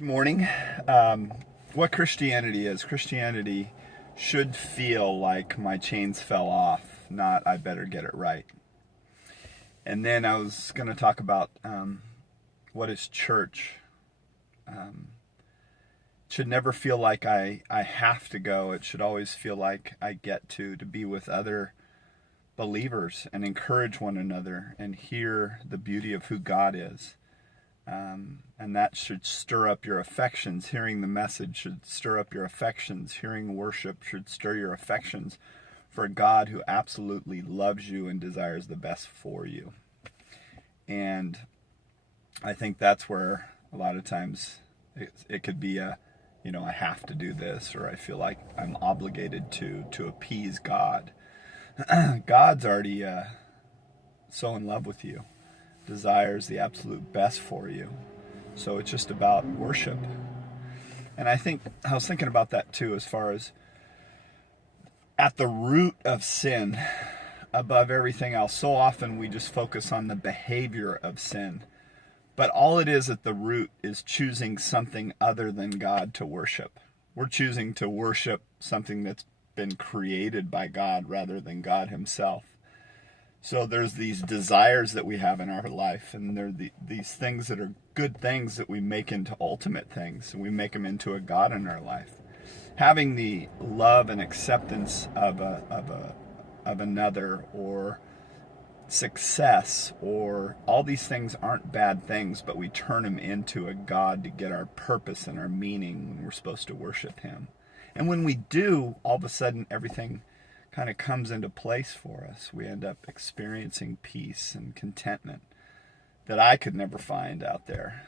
Good morning. What Christianity is, Christianity should feel like my chains fell off, not I better get it right. And then I was going to talk about what is church. It should never feel like I have to go. It should always feel like I get to be with other believers and encourage one another and hear the beauty of who God is. And that should stir up your affections. Hearing the message should stir up your affections. Hearing worship should stir your affections for a God who absolutely loves you and desires the best for you. And I think that's where a lot of times it could be I have to do this, or I feel like I'm obligated to appease God. God's already so in love with you, desires the absolute best for you. So it's just about worship. And I was thinking about that too, as far as at the root of sin, above everything else. So often we just focus on the behavior of sin. But all it is at the root is choosing something other than God to worship. We're choosing to worship something that's been created by God rather than God himself. So there's these desires that we have in our life, and they're these things that are good things that we make into ultimate things, and we make them into a God in our life. Having the love and acceptance of another, or success, or all these things aren't bad things, but we turn them into a God to get our purpose and our meaning when we're supposed to worship him. And when we do, all of a sudden everything kind of comes into place for us. We end up experiencing peace and contentment that I could never find out there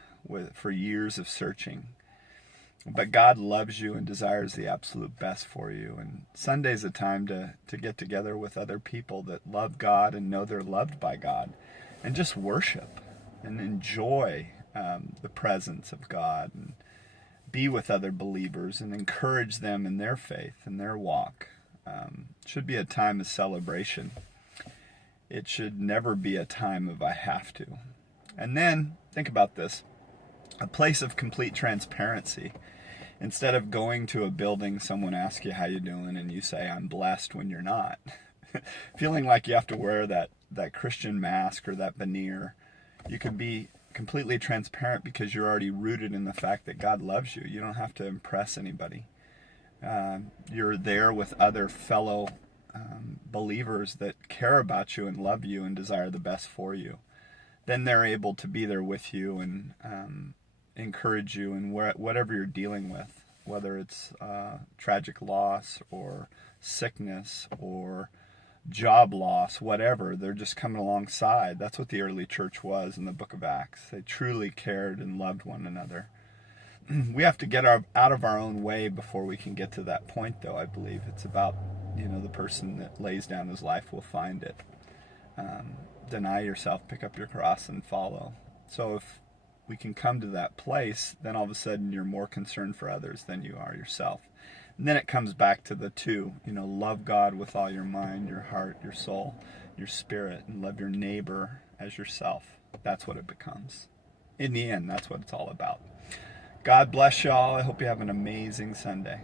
for years of searching. But God loves you and desires the absolute best for you. And Sunday's a time to get together with other people that love God and know they're loved by God, and just worship and enjoy the presence of God, and be with other believers and encourage them in their faith and their walk. Should be a time of celebration. It should never be a time of I have to. And then think about this: a place of complete transparency. Instead of going to a building, someone asks you how you doing, and you say I'm blessed when you're not. Feeling like you have to wear that Christian mask or that veneer. You can be completely transparent because you're already rooted in the fact that God loves you. You don't have to impress anybody. You're there with other fellow believers that care about you and love you and desire the best for you. Then they're able to be there with you and encourage you in whatever you're dealing with, whether it's tragic loss or sickness or job loss, whatever. They're just coming alongside. That's what the early church was in the book of Acts. They truly cared and loved one another. We have to get out of our own way before we can get to that point, though. I believe it's about the person that lays down his life will find it. Deny yourself, pick up your cross, and follow. So if we can come to that place, then all of a sudden you're more concerned for others than you are yourself. And then it comes back to the two. Love God with all your mind, your heart, your soul, your spirit, and love your neighbor as yourself. That's what it becomes. In the end, that's what it's all about. God bless y'all. I hope you have an amazing Sunday.